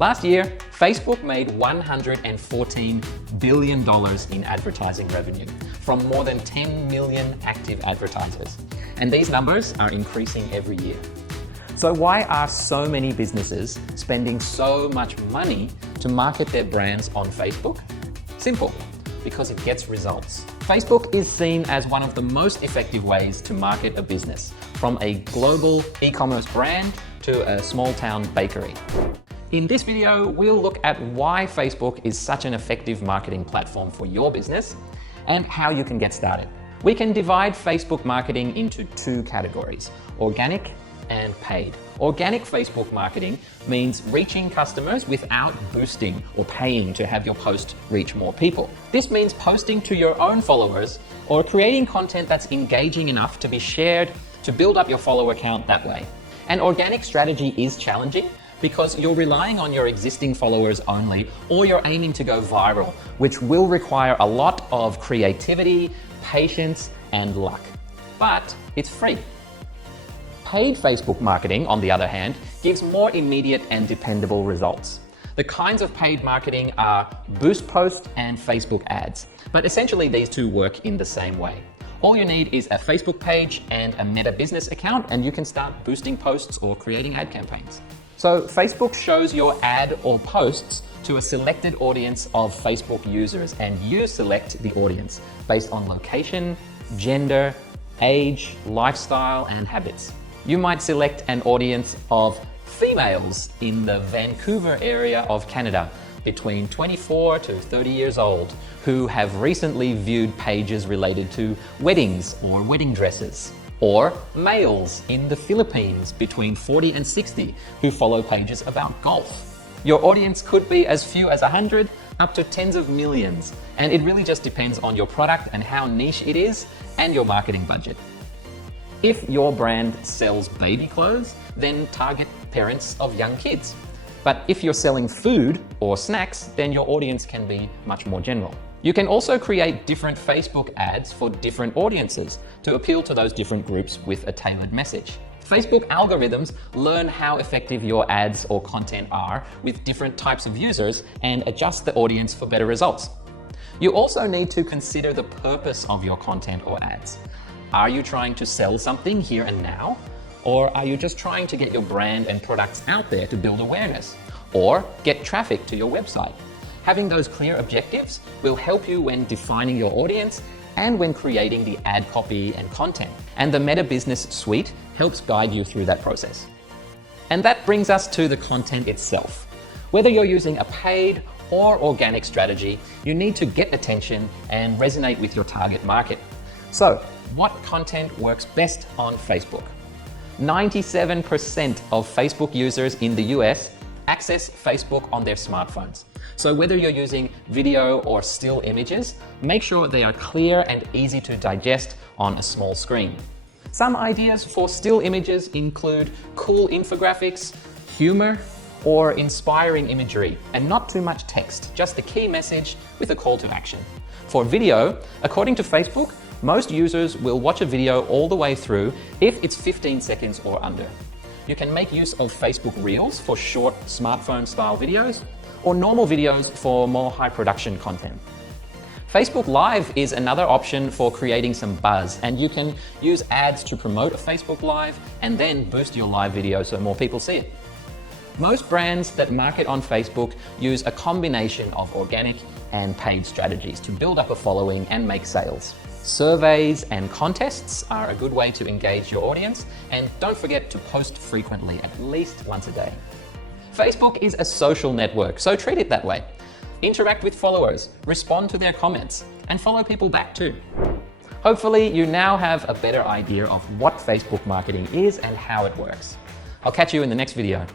Last year, Facebook made $114 billion in advertising revenue from more than 10 million active advertisers. And these numbers are increasing every year. So why are so many businesses spending so much money to market their brands on Facebook? Simple, because it gets results. Facebook is seen as one of the most effective ways to market a business, from a global e-commerce brand to a small-town bakery. In this video, we'll look at why Facebook is such an effective marketing platform for your business and how you can get started. We can divide Facebook marketing into two categories: organic and paid. Organic Facebook marketing means reaching customers without boosting or paying to have your post reach more people. This means posting to your own followers or creating content that's engaging enough to be shared to build up your follower count that way. An organic strategy is challenging because you're relying on your existing followers only, or you're aiming to go viral, which will require a lot of creativity, patience, and luck. But it's free. Paid Facebook marketing, on the other hand, gives more immediate and dependable results. The kinds of paid marketing are boost posts and Facebook ads, but essentially these two work in the same way. All you need is a Facebook page and a Meta business account, and you can start boosting posts or creating ad campaigns. So Facebook shows your ad or posts to a selected audience of Facebook users, and you select the audience based on location, gender, age, lifestyle, and habits. You might select an audience of females in the Vancouver area of Canada, between 24 to 30 years old, who have recently viewed pages related to weddings or wedding dresses. Or males in the Philippines between 40 and 60 who follow pages about golf. Your audience could be as few as 100 up to tens of millions, and it really just depends on your product and how niche it is and your marketing budget. If your brand sells baby clothes, then target parents of young kids. But if you're selling food or snacks, then your audience can be much more general. You can also create different Facebook ads for different audiences to appeal to those different groups with a tailored message. Facebook algorithms learn how effective your ads or content are with different types of users and adjust the audience for better results. You also need to consider the purpose of your content or ads. Are you trying to sell something here and now? Or are you just trying to get your brand and products out there to build awareness or get traffic to your website? Having those clear objectives will help you when defining your audience and when creating the ad copy and content. And the Meta Business Suite helps guide you through that process. And that brings us to the content itself. Whether you're using a paid or organic strategy, you need to get attention and resonate with your target market. So, what content works best on Facebook? 97% of Facebook users in the US access Facebook on their smartphones. So whether you're using video or still images, make sure they are clear and easy to digest on a small screen. Some ideas for still images include cool infographics, humor, or inspiring imagery, and not too much text, just the key message with a call to action. For video, according to Facebook, most users will watch a video all the way through if it's 15 seconds or under. You can make use of Facebook Reels for short smartphone-style videos, or normal videos for more high-production content. Facebook Live is another option for creating some buzz, and you can use ads to promote a Facebook Live and then boost your live video so more people see it. Most brands that market on Facebook use a combination of organic and paid strategies to build up a following and make sales. Surveys and contests are a good way to engage your audience, and don't forget to post frequently, at least once a day. Facebook is a social network, so treat it that way. Interact with followers, respond to their comments, and follow people back too. Hopefully, you now have a better idea of what Facebook marketing is and how it works. I'll catch you in the next video.